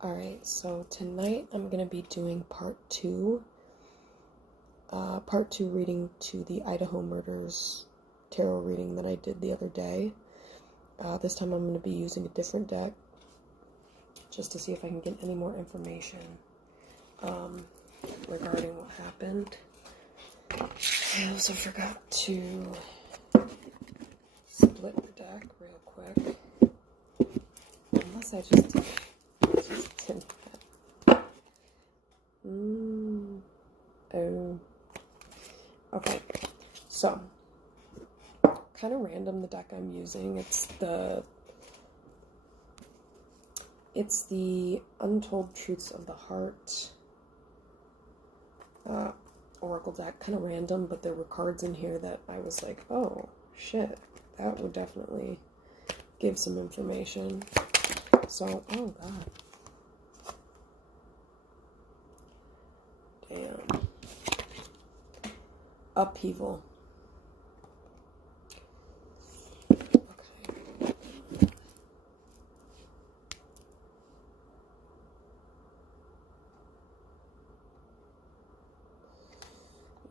Alright, so tonight I'm going to be doing part two reading to the Idaho Murders tarot reading that I did the other day. This time I'm going to be using a different deck just to see if I can get any more information regarding what happened. I also forgot to split the deck real quick. Unless I just did that. Oh. Okay. So, kind of random the deck I'm using. It's the Untold Truths of the Heart Oracle deck. Kind of random, but there were cards in here that I was like, oh, shit. That would definitely give some information. So, oh god. Damn. Upheaval. Okay.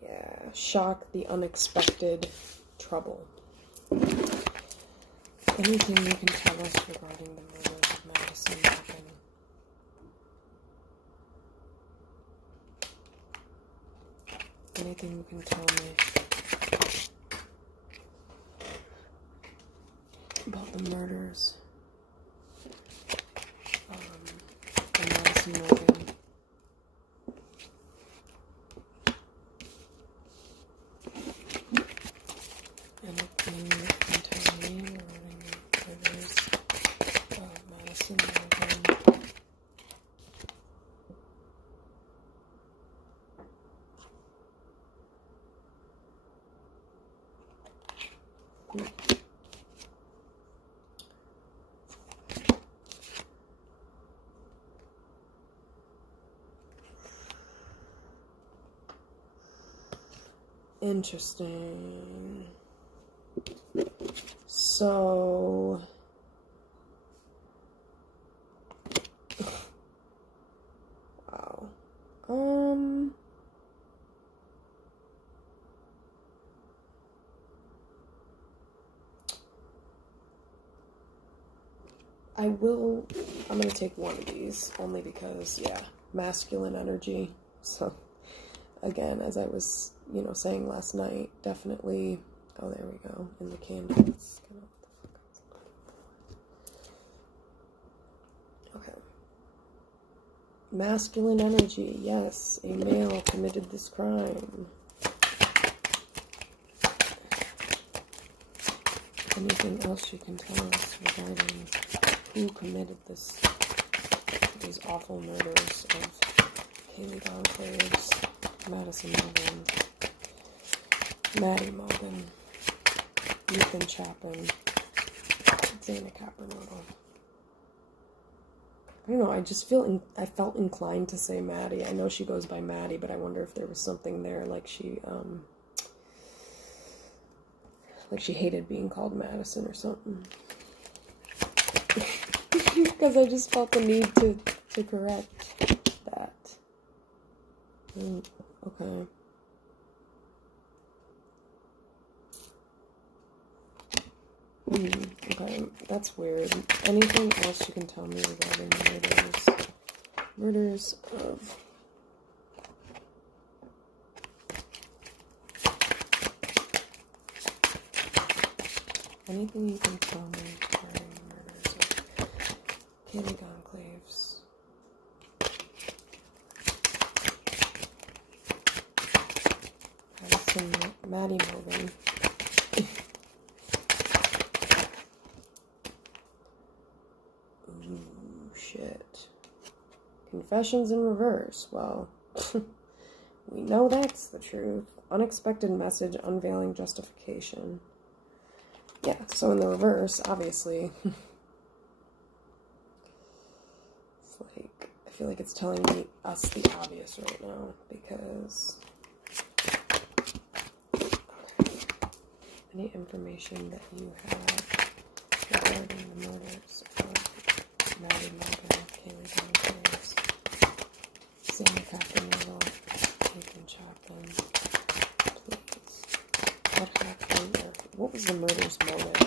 Yeah. Shock, the unexpected, trouble. Anything you can tell us regarding the murders of Madison Morgan? Anything you can tell me about the murders of Madison Morgan? Anything you can tell me regarding the murders of Madison Morgan? Interesting. So, wow. I'm gonna take one of these, only because, yeah, masculine energy. So, again, as I was, saying last night, definitely, oh, there we go, in the candles. Okay. Masculine energy, yes, a male committed this crime. Anything else you can tell us regarding who committed these awful murders of Kaylee Goncalves, Madison Morgan, Maddie Morgan, Ethan Chapin, Zana Capernato? I don't know, I felt inclined to say Maddie. I know she goes by Maddie, but I wonder if there was something there, like she hated being called Madison or something. Because I just felt the need to correct that. Okay. Okay, that's weird. Anything else you can tell me regarding the murders of... Anything you can tell me regarding the murders of Kaylee Goncalves? Maddie Morgan. Ooh, shit. Confessions in reverse. Well, we know that's the truth. Unexpected message unveiling justification. Yeah, so in the reverse, obviously, it's like, I feel like it's telling us the obvious right now, because, okay, any information that you have regarding the murders of Maddie Morgan, Kaylee Goncalves? the murder's motive?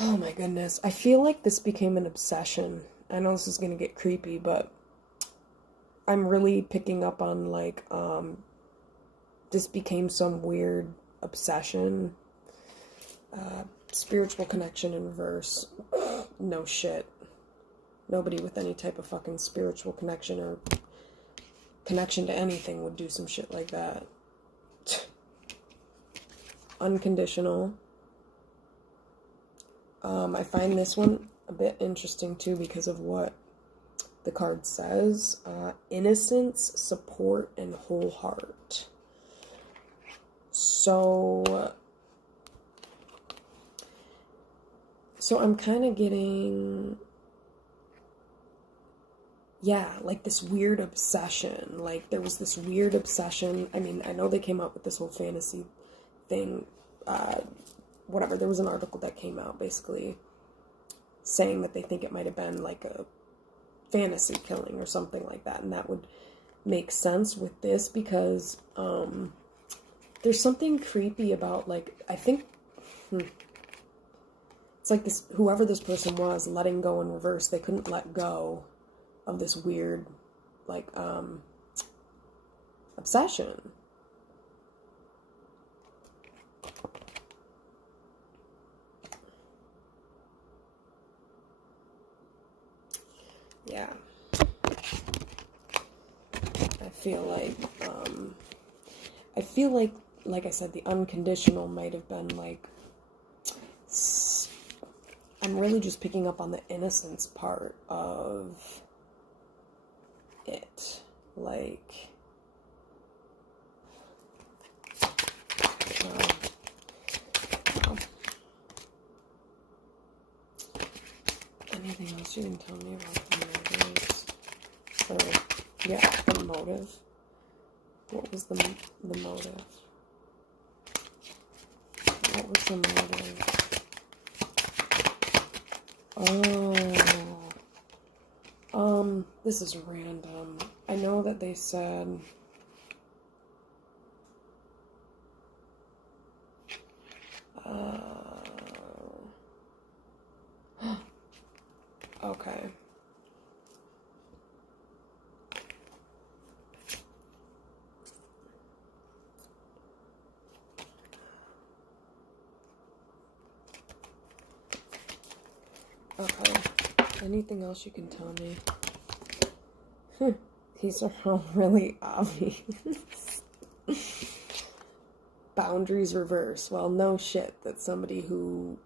Oh my goodness. I feel like this became an obsession. I know this is going to get creepy, but I'm really picking up on, like, this became some weird obsession. Spiritual connection in reverse. No shit. Nobody with any type of fucking spiritual connection or connection to anything would do some shit like that. Unconditional. I find this one a bit interesting too because of what the card says. Innocence, support, and whole heart. So I'm kind of getting, yeah, like this weird obsession. Like there was this weird obsession. I mean, I know they came up with this whole fantasy thing, whatever. There was an article that came out basically saying that they think it might have been like a fantasy killing or something like that. And that would make sense with this because there's something creepy about, like, I think it's like this, whoever this person was, letting go in reverse. They couldn't let go of this weird, like, obsession. Yeah. I feel like I said, the unconditional might have been like, I'm really just picking up on the innocence part of it. Like, wow. Anything else you can tell me about the motives? Or, yeah, the motive. What was the motive? What was the motive? Oh. This is random. I know that they said... Okay. Okay. Anything else you can tell me? These are all really obvious. Boundaries reverse. Well, no shit that somebody who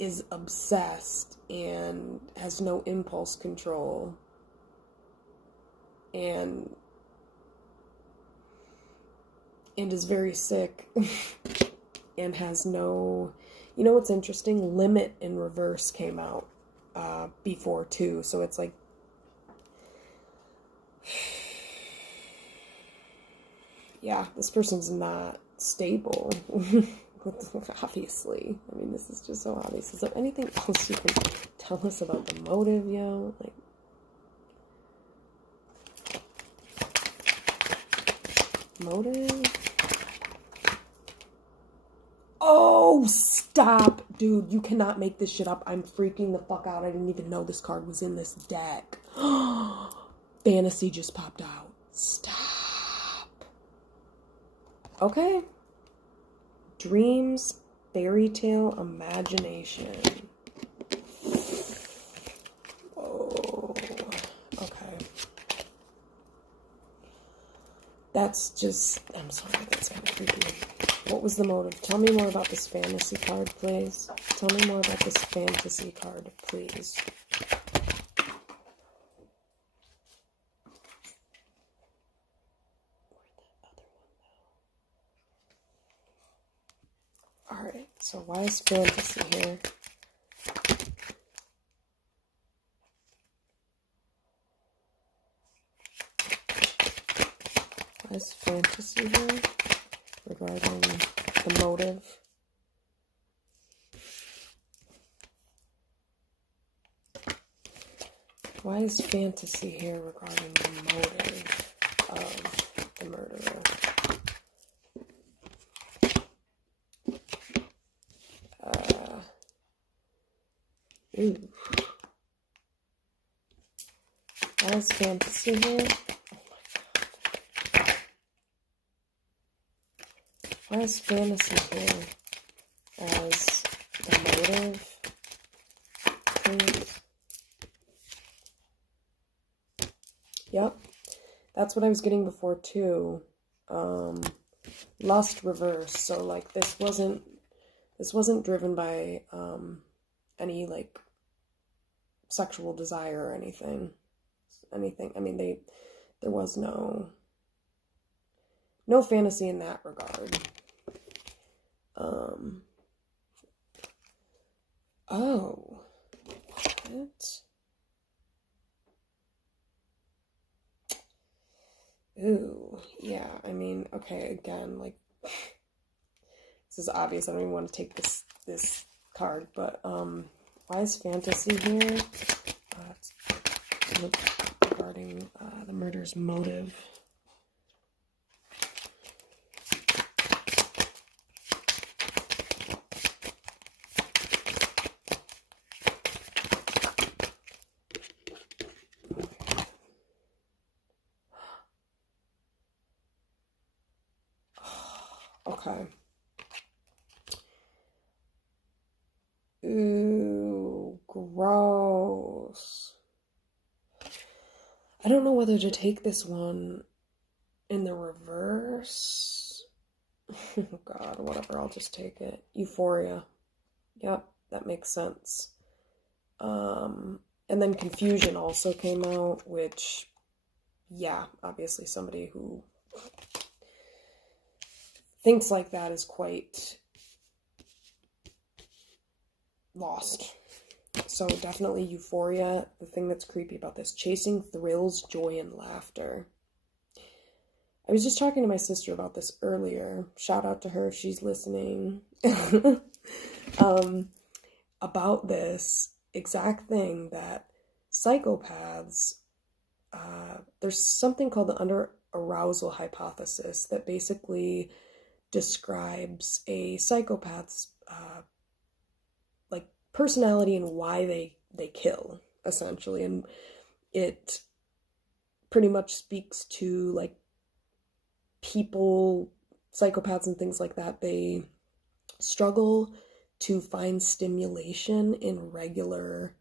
is obsessed and has no impulse control and is very sick and has no... You know what's interesting? Limit in reverse came out before too, so it's like, yeah, this person's not stable. Obviously. I mean, this is just so obvious. Is there anything else you can tell us about the motive, yo? Like, motive? Oh, stop. Dude, you cannot make this shit up. I'm freaking the fuck out. I didn't even know this card was in this deck. Fantasy just popped out. Stop. Okay. Dreams, fairy tale, imagination. Oh, okay. That's just, I'm sorry, that's kind of creepy. What was the motive? Tell me more about this fantasy card, please. Tell me more about this fantasy card, please. Alright, so why is fantasy here? Why is fantasy here? Regarding the motive. Why is fantasy here regarding the motive of the murderer? Ooh. Why is fantasy here? Oh my god. Why is fantasy here as the motive? Please. Yep. That's what I was getting before too. Lust reverse. So like this wasn't driven by any like sexual desire or anything. I mean, there was no fantasy in that regard. Oh, what? Ooh, yeah. I mean, okay. Again, like this is obvious. I don't even want to take this card, but why is fantasy here? Regarding the murder's motive. Okay. Ooh, gross. I don't know whether to take this one in the reverse. Oh god, whatever, I'll just take it. Euphoria. Yep, that makes sense. And then Confusion also came out, which, yeah, obviously somebody who thinks like that is quite lost. So definitely Euphoria. The thing that's creepy about this, chasing thrills, joy, and laughter. I was just talking to my sister about this earlier. Shout out to her if she's listening. About this exact thing, that psychopaths, there's something called the under-arousal hypothesis that basically describes a psychopath's like personality and why they kill, essentially. And it pretty much speaks to like people, psychopaths and things like that, they struggle to find stimulation in regular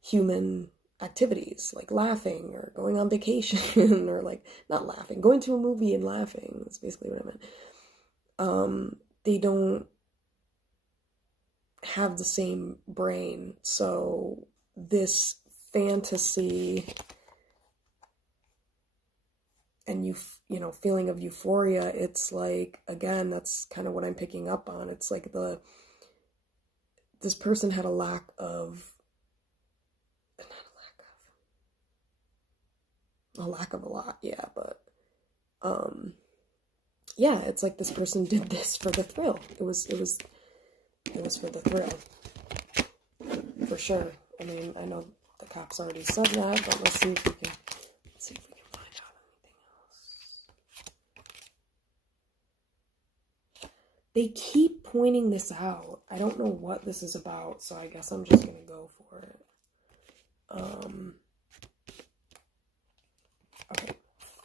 human activities, like laughing or going on vacation or like not laughing, going to a movie and laughing. That's basically what I meant. They don't have the same brain. So this fantasy and you know, feeling of euphoria, it's like, again, that's kind of what I'm picking up on. It's like this person had a lack of a lot, yeah, but yeah, it's like this person did this for the thrill. It was for the thrill, for sure. I mean, I know the cops already said that, but let's see if we can find out anything else. They keep pointing this out. I don't know what this is about, so I guess I'm just gonna go for it. Okay,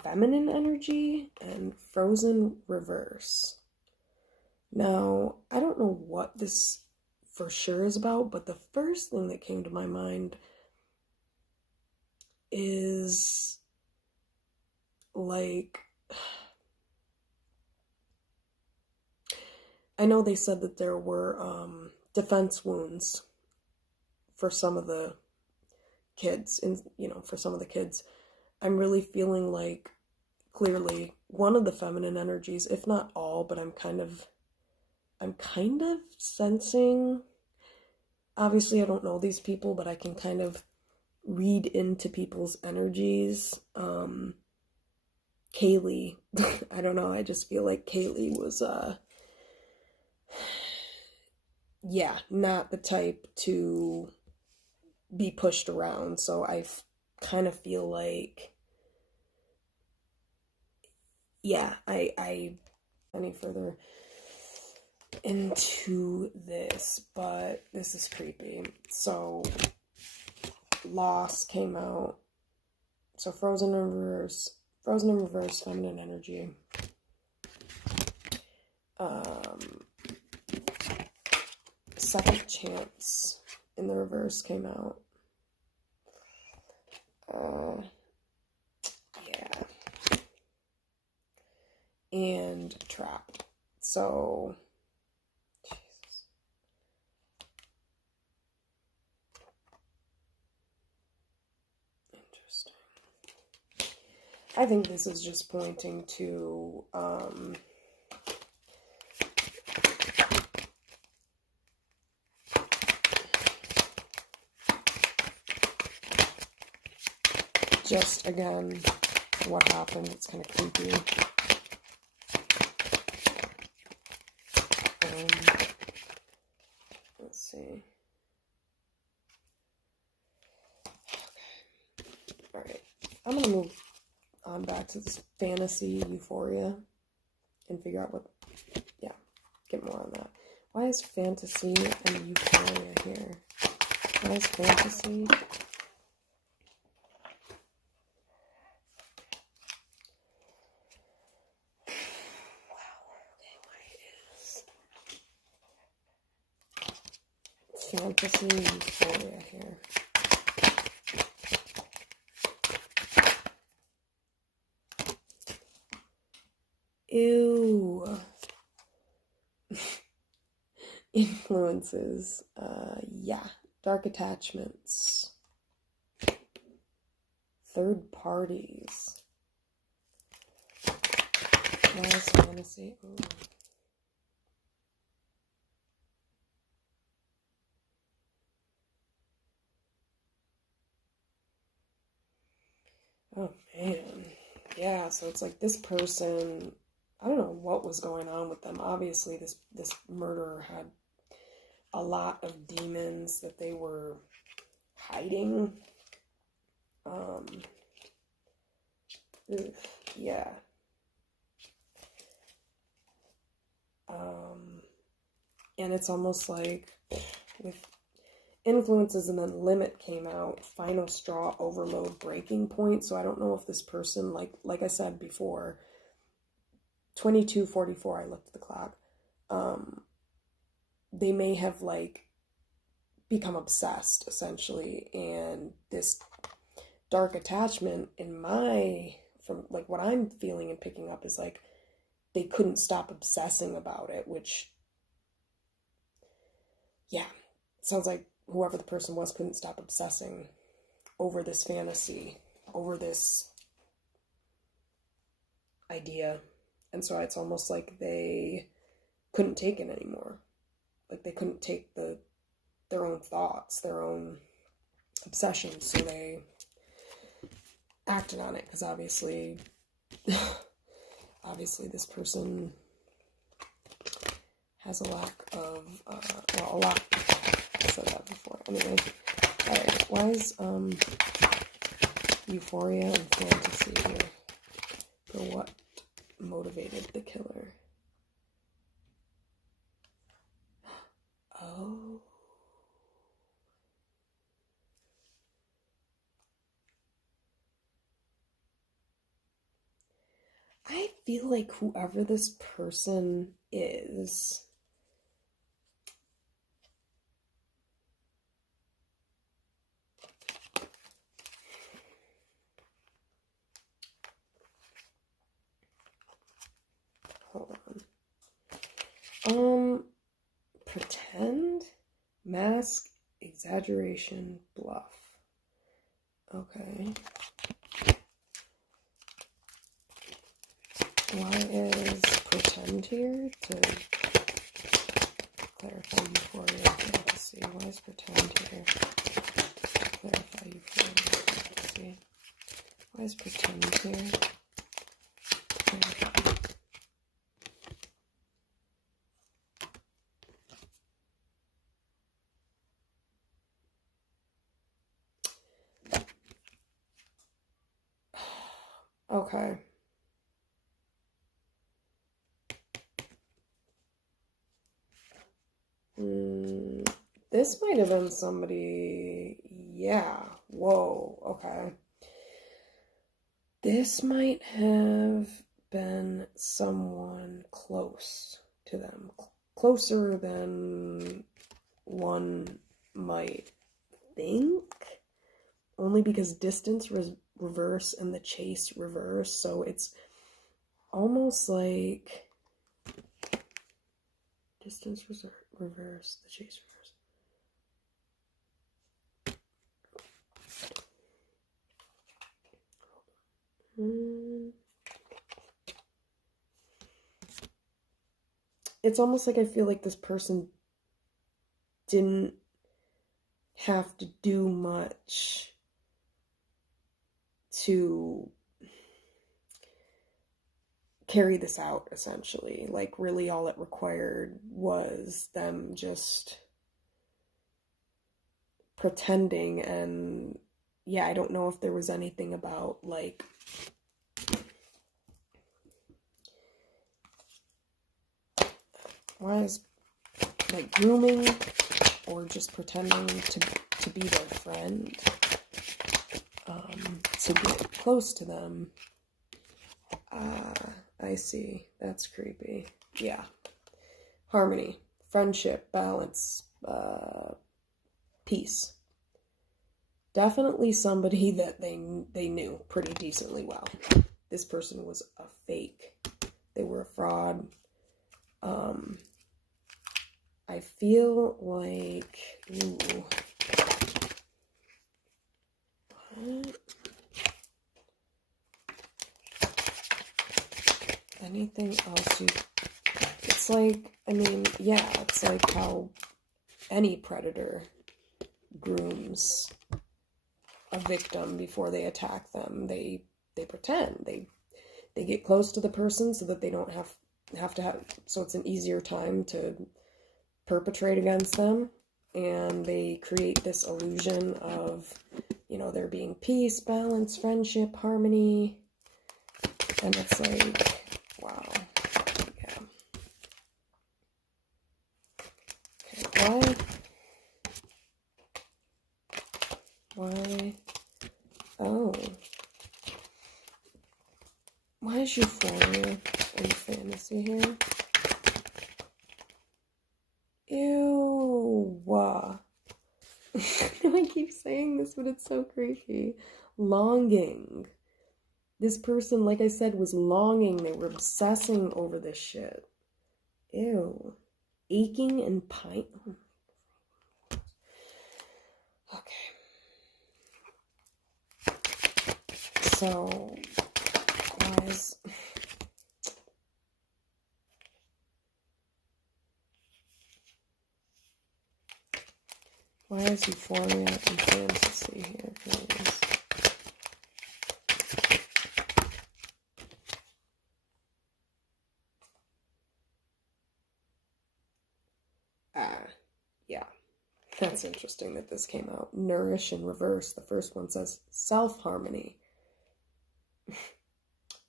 feminine energy and frozen reverse. Now, I don't know what this for sure is about, but the first thing that came to my mind is like, I know they said that there were defense wounds for some of the kids, and for some of the kids. I'm really feeling like clearly one of the feminine energies, if not all, but I'm kind of sensing, obviously I don't know these people, but I can kind of read into people's energies. Kaylee, I don't know, I just feel like Kaylee was, yeah, not the type to be pushed around. So kind of feel like, yeah, I any further into this, but this is creepy. So Lost came out. So Frozen in Reverse, feminine energy. Second Chance in the reverse came out. Yeah. And Trapped. So, Jesus. Interesting. I think this is just pointing to, just, again, what happened. It's kind of creepy. Let's see. Okay. Alright. I'm going to move on back to this fantasy euphoria and figure out what, yeah, get more on that. Why is fantasy and euphoria here? Why is fantasy? Fantasy euphoria here. Ew. Influences. Yeah. Dark attachments. Third parties. Why is fantasy? Ooh. Oh man. Yeah, so it's like this person, I don't know what was going on with them. Obviously this murderer had a lot of demons that they were hiding. Yeah. And it's almost like with influences, and then Limit came out, final straw, overload, breaking point. So I don't know if this person, like I said before, 22:44, I looked at the clock, they may have like become obsessed essentially, and this dark attachment from like what I'm feeling and picking up is like they couldn't stop obsessing about it, which, yeah, sounds like whoever the person was couldn't stop obsessing over this fantasy, over this idea. And so it's almost like they couldn't take it anymore. Like they couldn't take their own thoughts, their own obsessions, so they acted on it, because obviously this person has a lack of, well, a lot, I said that before. Anyway, alright, why is, euphoria and fantasy here? For what motivated the killer? Oh. I feel like whoever this person is, hold on. Pretend, mask, exaggeration, bluff. Okay. Why is pretend here? To clarify euphoria and fantasy. Why is pretend here? To clarify euphoria and fantasy. Why is pretend here? Clarify. Okay. This might have been somebody. Yeah. Whoa. Okay. This might have been someone close to them. Closer than one might think. Only because distance reverse and the chase reverse. So it's almost like distance reverse, the chase reverse. It's almost like I feel like this person didn't have to do much to carry this out, essentially. Like, really all it required was them just pretending. And yeah, I don't know if there was anything about, like, why is, like, grooming or just pretending to be their friend, to get close to them. I see. That's creepy. Yeah. Harmony, friendship, balance, peace. Definitely somebody that they knew pretty decently well. This person was a fake. They were a fraud. I feel like, ooh. What? Anything else it's like, I mean, yeah, it's like how any predator grooms a victim before they attack them. They pretend. They get close to the person so that they don't have to have, so it's an easier time to perpetrate against them. And they create this illusion of, there being peace, balance, friendship, harmony. And it's like, wow. Yeah. Okay, why? Oh. Why is euphoria in fantasy here? Ew. I keep saying this, but it's so creepy. Longing. This person, like I said, was longing. They were obsessing over this shit. Ew. Aching and pine. Okay. So, guys. Why is euphoria and fantasy here, please? Yeah. That's interesting that this came out. Nourish in reverse. The first one says self-harmony.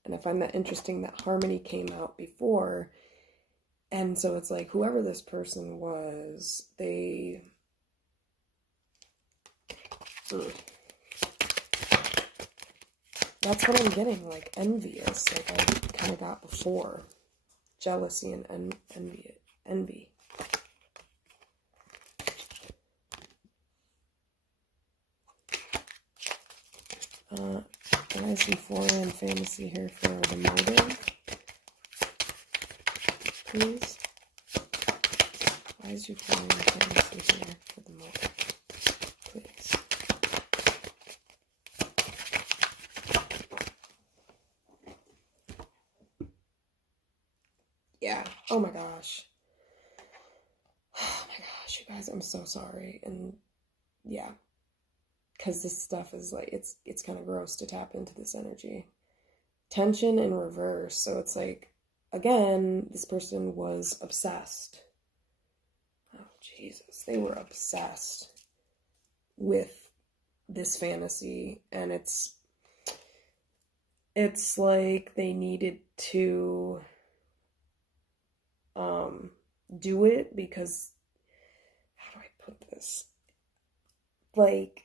And I find that interesting that harmony came out before. And so it's like, whoever this person was, they... That's what I'm getting, like, envious, like I kind of got before. Jealousy and envy. Why is euphoria and fantasy here for the motive? Please? Why is euphoria and fantasy here for the motive? Please. Yeah. Oh my gosh. Oh my gosh, you guys, I'm so sorry. And yeah. Because this stuff is like, it's kind of gross to tap into this energy. Tension in reverse. So it's like, again, this person was obsessed. Oh, Jesus. They were obsessed with this fantasy. And it's it's like they needed to do it because, how do I put this? Like,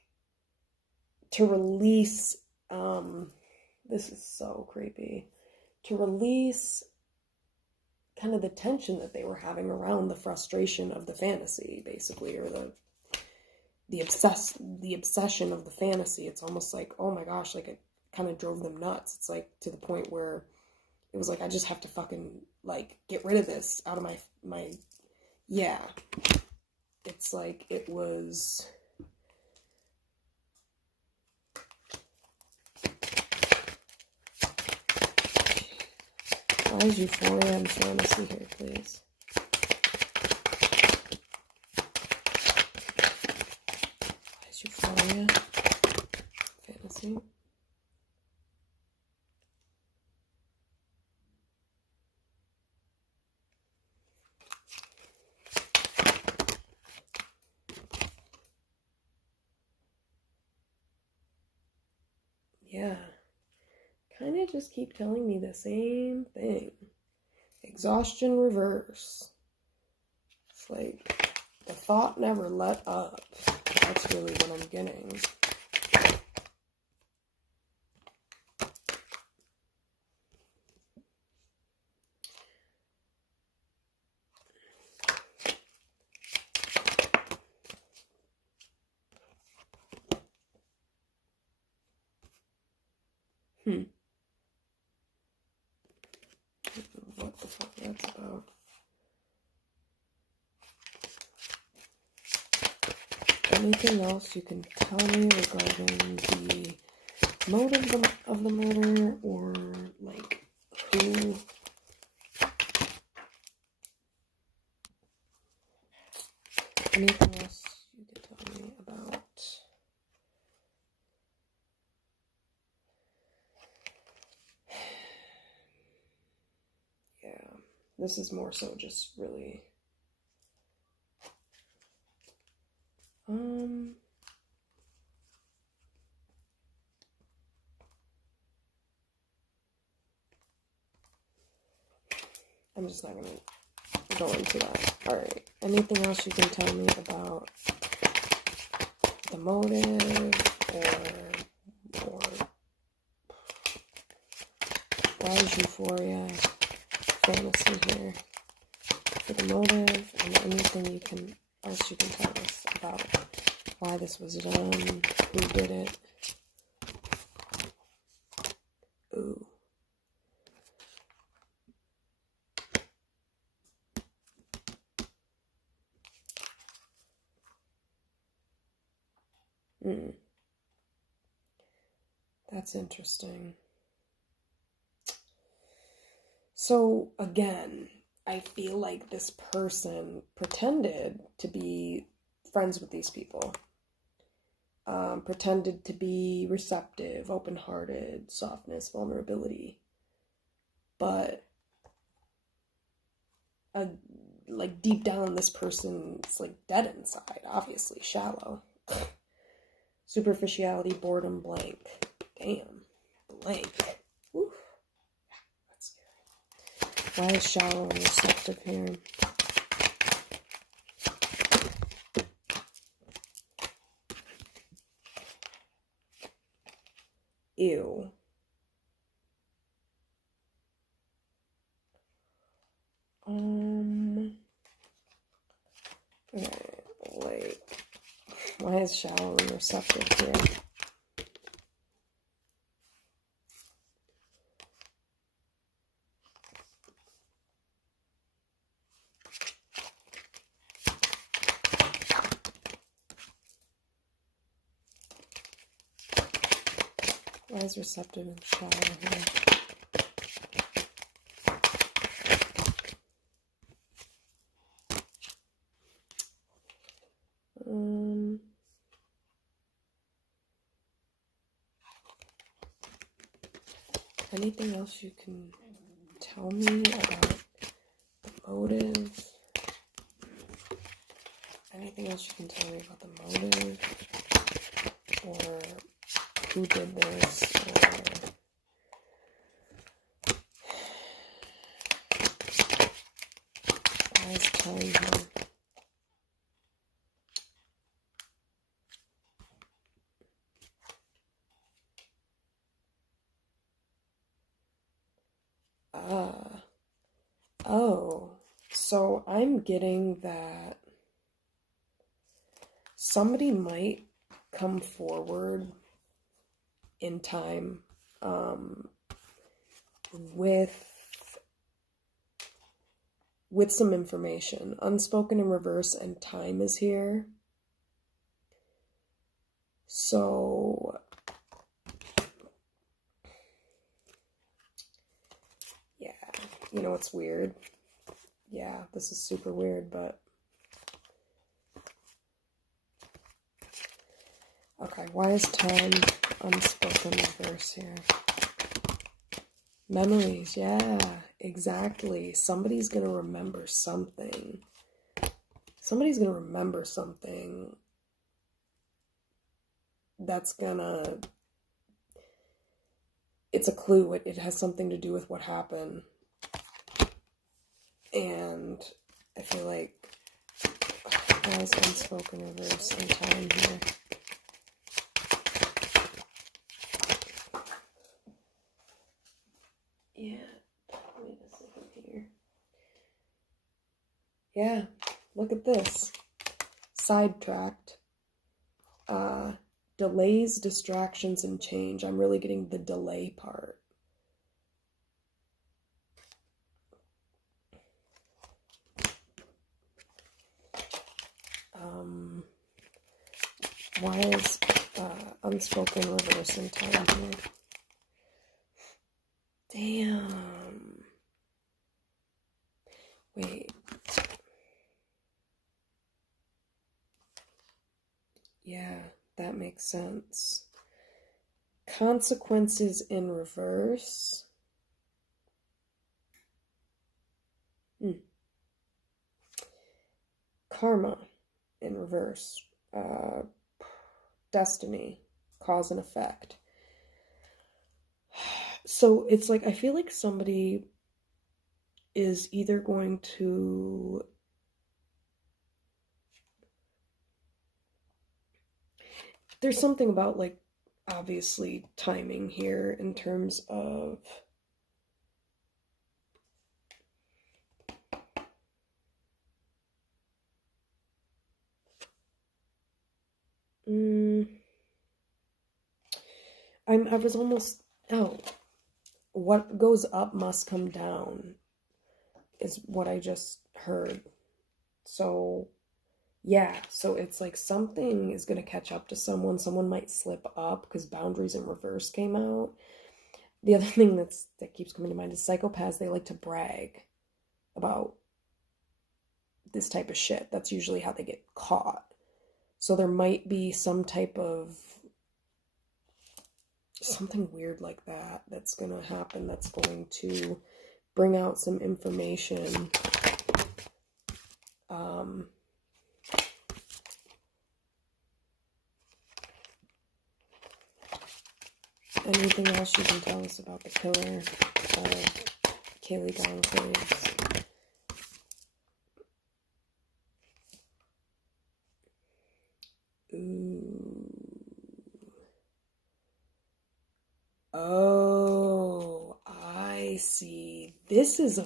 to release, this is so creepy, to release kind of the tension that they were having around the frustration of the fantasy, basically, or the obsession of the fantasy. It's almost like, oh my gosh, like it kind of drove them nuts. It's like to the point where it was like, I just have to fucking like get rid of this out of my yeah. It's like it was. Why is Euphoria and fantasy here, please? Why is Euphoria fantasy? Yeah. Kind of just keep telling me the same thing. Exhaustion reverse. It's like the thought never let up. That's really what I'm getting. What the fuck that's about. Anything else you can tell me regarding the motive of the murder, or like who? Anything else you can tell me about? Yeah, this is more so just really I'm just not gonna go into that. Alright, anything else you can tell me about the motive, or why is Euphoria fantasy here for the motive, and anything else you can tell us about why this was done, who did it. Ooh. That's interesting. So again, I feel like this person pretended to be friends with these people. Pretended to be receptive, open-hearted, softness, vulnerability. But like deep down, this person's like dead inside, obviously, shallow. Superficiality, boredom, blank. Damn. Blank. Woo. That's scary. Why is shallow and receptive here? Ew. Like, why is shallow and receptive here? Why is receptive and shallow here? Anything else you can tell me about the motive? Anything else you can tell me about the motive? Or who did this? Or So I'm getting that somebody might come forward in time with some information. Unspoken in reverse and time is here. So yeah, you know what's weird? Yeah, this is super weird, but okay, why is time unspoken reverse here? Memories, yeah, exactly. Somebody's gonna remember something. Somebody's gonna remember something that's gonna... It's a clue. It has something to do with what happened. And I feel like why is unspoken reverse in time here? Yeah, wait a second here. Yeah, look at this. Sidetracked. Delays, distractions, and change. I'm really getting the delay part. Why is unspoken reverse in time here? Damn. Wait. Yeah, that makes sense. Consequences in reverse. Karma in reverse. Destiny, cause and effect. So it's like, I feel like somebody is either going to... There's something about, like, obviously timing here in terms of... I was almost... Oh. What goes up must come down is what I just heard. So, yeah. So it's like something is going to catch up to someone. Someone might slip up because boundaries in reverse came out. The other thing that keeps coming to mind is psychopaths. They like to brag about this type of shit. That's usually how they get caught. So there might be some type of something weird like that that's going to happen, that's going to bring out some information. Anything else you can tell us about the killer of Kaylee Goncalves? Ooh. Oh, I see. This is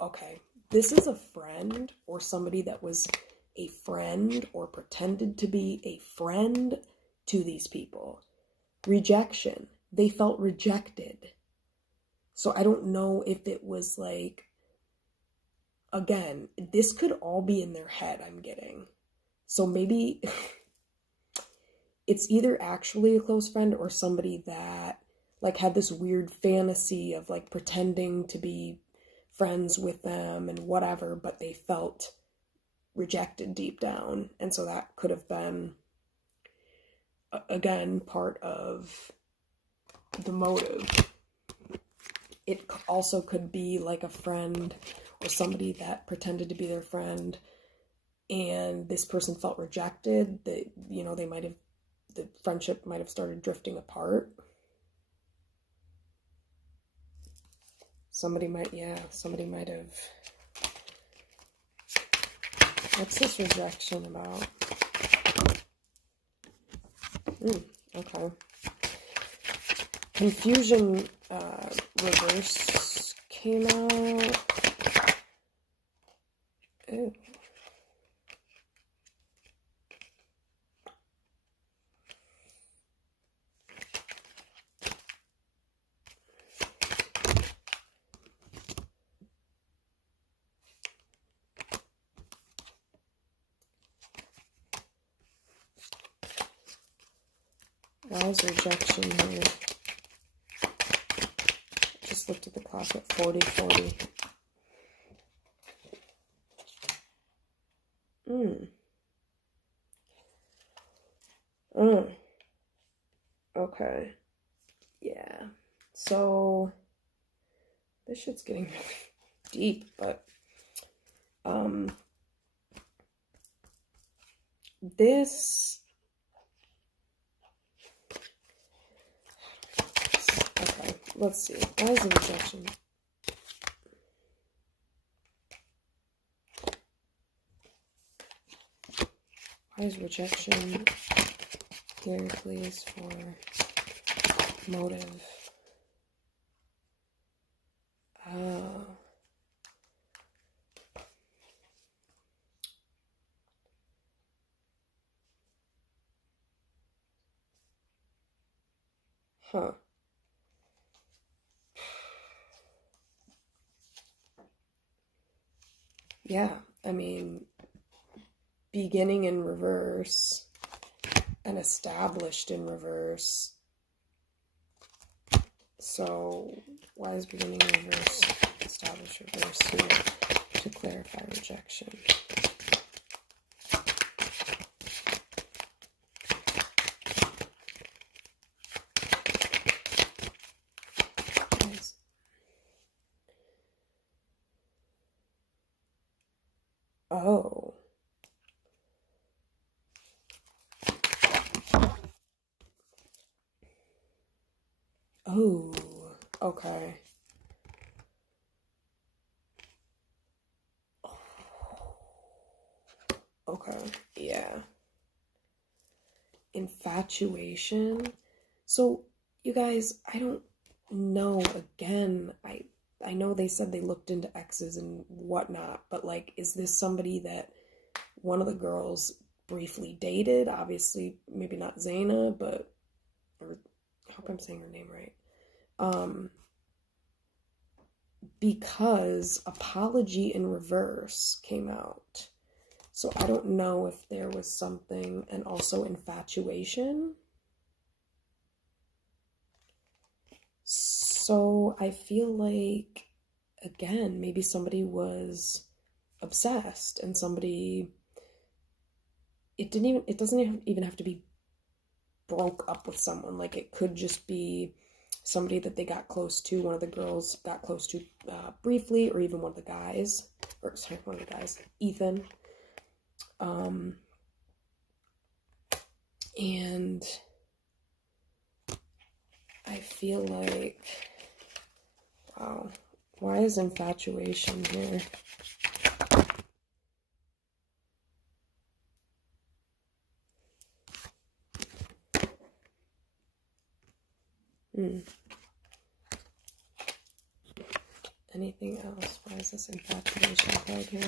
okay. This is a friend or somebody that was a friend or pretended to be a friend to these people. Rejection. They felt rejected. So I don't know if it was like, again, this could all be in their head, I'm getting. So maybe it's either actually a close friend or somebody that like had this weird fantasy of like pretending to be friends with them and whatever, but they felt rejected deep down. And so that could have been, again, part of the motive. It also could be like a friend or somebody that pretended to be their friend and this person felt rejected. That, you know, the friendship might have started drifting apart. Somebody might have... What's this rejection about? Okay. Confusion reverse came out. Why is rejection here? Just looked at the clock at 40:40. Okay. Yeah. So this shit's getting really deep, but this okay, let's see. Why is the rejection? Why is rejection here, please, for motive? Oh. Huh. Yeah, I mean, beginning in reverse and established in reverse. So why is beginning in reverse, established reverse to clarify rejection? Oh. Oh, okay. Okay, yeah. Infatuation. So, you guys, I don't know. Again, I know they said they looked into exes and whatnot, but like, is this somebody that one of the girls briefly dated? Obviously, maybe not Zaina, but or I hope I'm saying her name right. Because Apology in Reverse came out. So I don't know if there was something, and also Infatuation. So I feel like, again, maybe somebody was obsessed and somebody, it doesn't even have to be broke up with someone. Like, it could just be somebody that they got close to, one of the girls got close to briefly, or even one of the guys, Ethan. And I feel like, wow, why is infatuation here? Anything else? Why is this infatuation card here?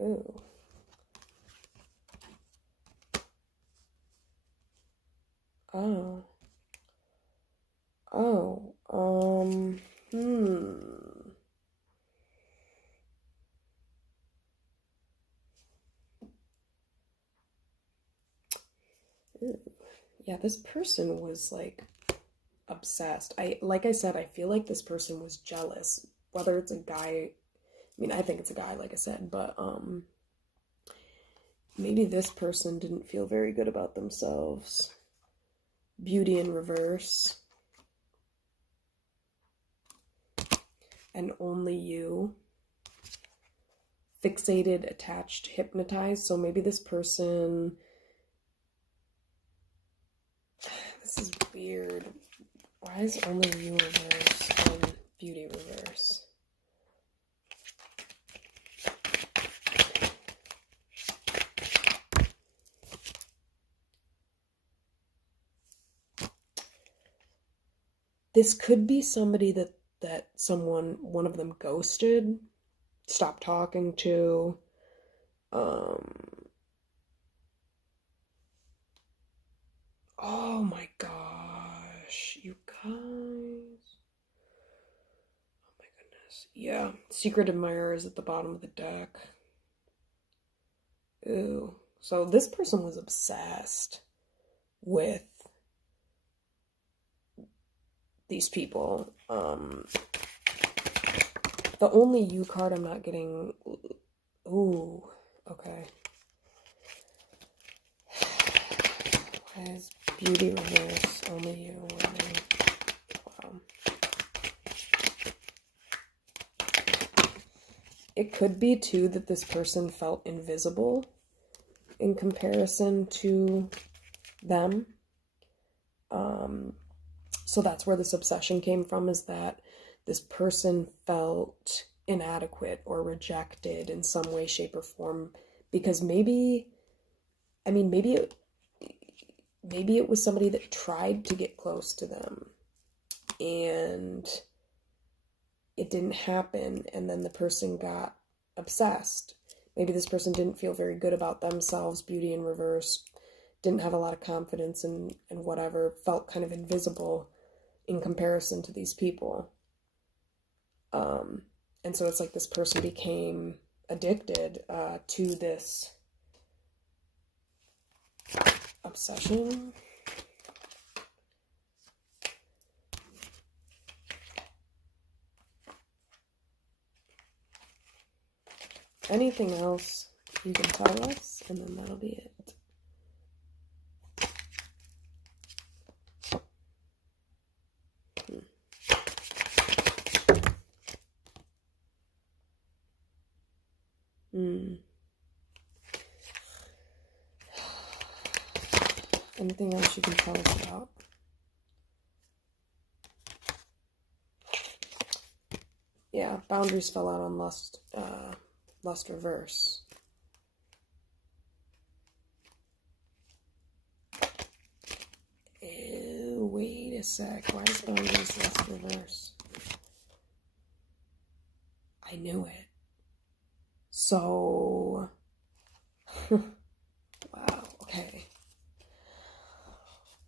Ooh. Oh. Oh. Ooh. Yeah, this person was like obsessed. Like I said, I feel like this person was jealous. Whether it's a guy, I mean, I think it's a guy, like I said, but maybe this person didn't feel very good about themselves. Beauty in Reverse. And Only You. Fixated, attached, hypnotized. So maybe this person, this is weird. Why is Only You reverse and Beauty reverse? This could be somebody that one of them ghosted, stopped talking to. Oh my gosh, you guys. Yeah, secret admirer is at the bottom of the deck. Ooh. So this person was obsessed with these people. The only you card I'm not getting... Ooh, okay. Why is beauty reverse? Only you. Wow. It could be, too, that this person felt invisible in comparison to them. So that's where this obsession came from, is that this person felt inadequate or rejected in some way, shape, or form, because maybe it was somebody that tried to get close to them and it didn't happen, and then the person got obsessed. Maybe this person didn't feel very good about themselves, beauty in reverse, didn't have a lot of confidence and whatever, felt kind of invisible in comparison to these people. And so it's like this person became addicted to this obsession. Anything else you can tell us, and then that'll be it. Anything else you can tell us about? Yeah, boundaries fell out on lust reverse. Ew, wait a sec. Why is boundaries lust reverse? I knew it. So, wow, okay.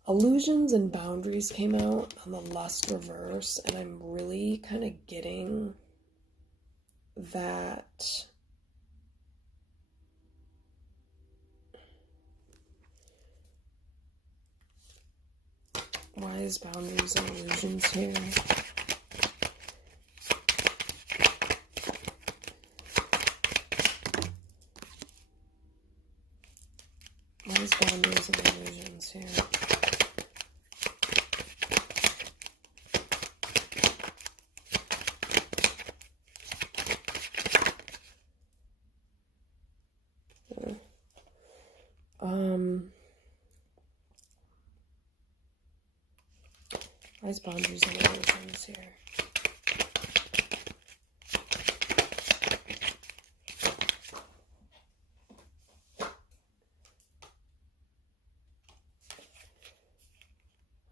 Illusions and boundaries came out on the lust reverse, and I'm really kind of getting that why is boundaries and illusions here? Why is boundaries and illusions here? Why is boundaries and illusions here?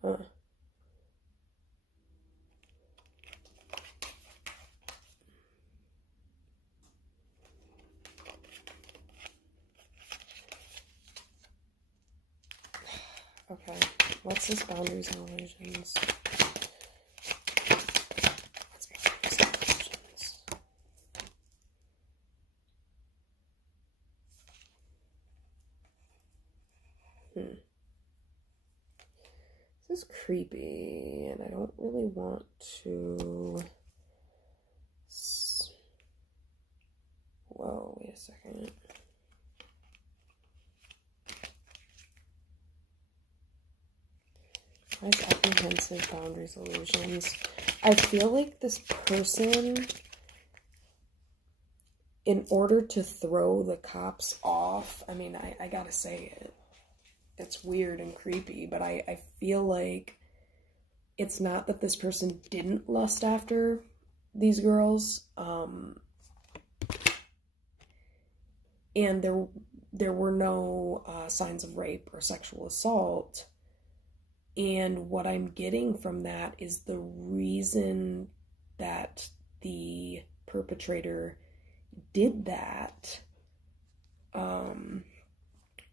Huh. Okay, what's this boundaries and illusions? What's boundaries and illusions? This is creepy, and I don't really want to... Whoa, wait a second. Why is apprehensive boundaries illusions? I feel like this person, in order to throw the cops off, I mean, I gotta say it. It's weird and creepy, but I feel like it's not that this person didn't lust after these girls, and there were no signs of rape or sexual assault. And what I'm getting from that is the reason that the perpetrator did that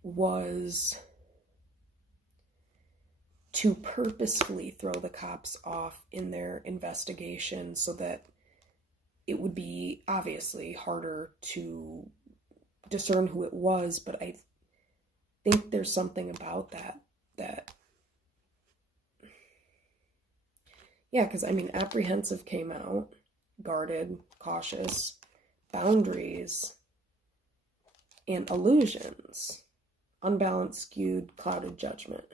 was to purposefully throw the cops off in their investigation so that it would be obviously harder to discern who it was, but I think there's something about that yeah, because I mean, apprehensive came out, guarded, cautious, boundaries, and illusions, unbalanced, skewed, clouded judgment.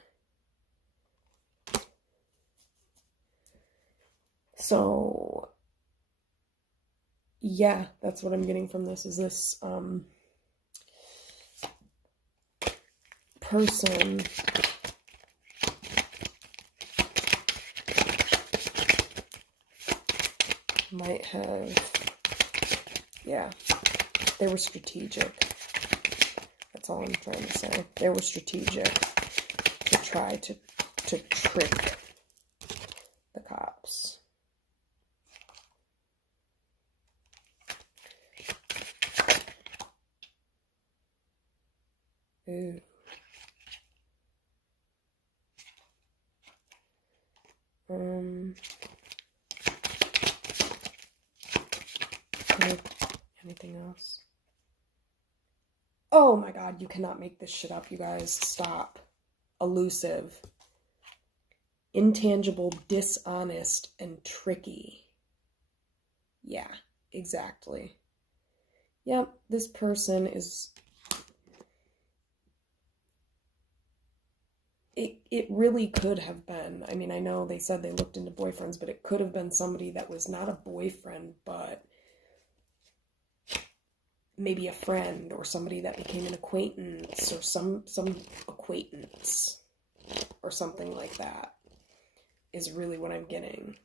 So yeah, that's what I'm getting from this, is this person might have, yeah, they were strategic. That's all I'm trying to say. They were strategic to try to trick the cops. Ooh. Anything else? Oh my god, you cannot make this shit up, you guys. Stop. Elusive. Intangible, dishonest, and tricky. Yeah, exactly. Yep, this person is... It really could have been, I mean, I know they said they looked into boyfriends, but it could have been somebody that was not a boyfriend, but maybe a friend, or somebody that became an acquaintance, or some acquaintance, or something like that, is really what I'm getting.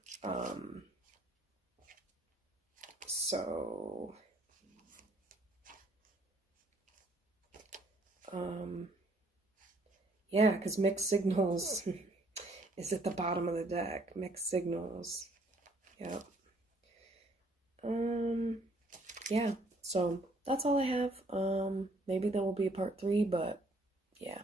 Yeah, because mixed signals is at the bottom of the deck. Mixed signals. Yep. Yeah, so that's all I have. Maybe there will be a part 3, but yeah.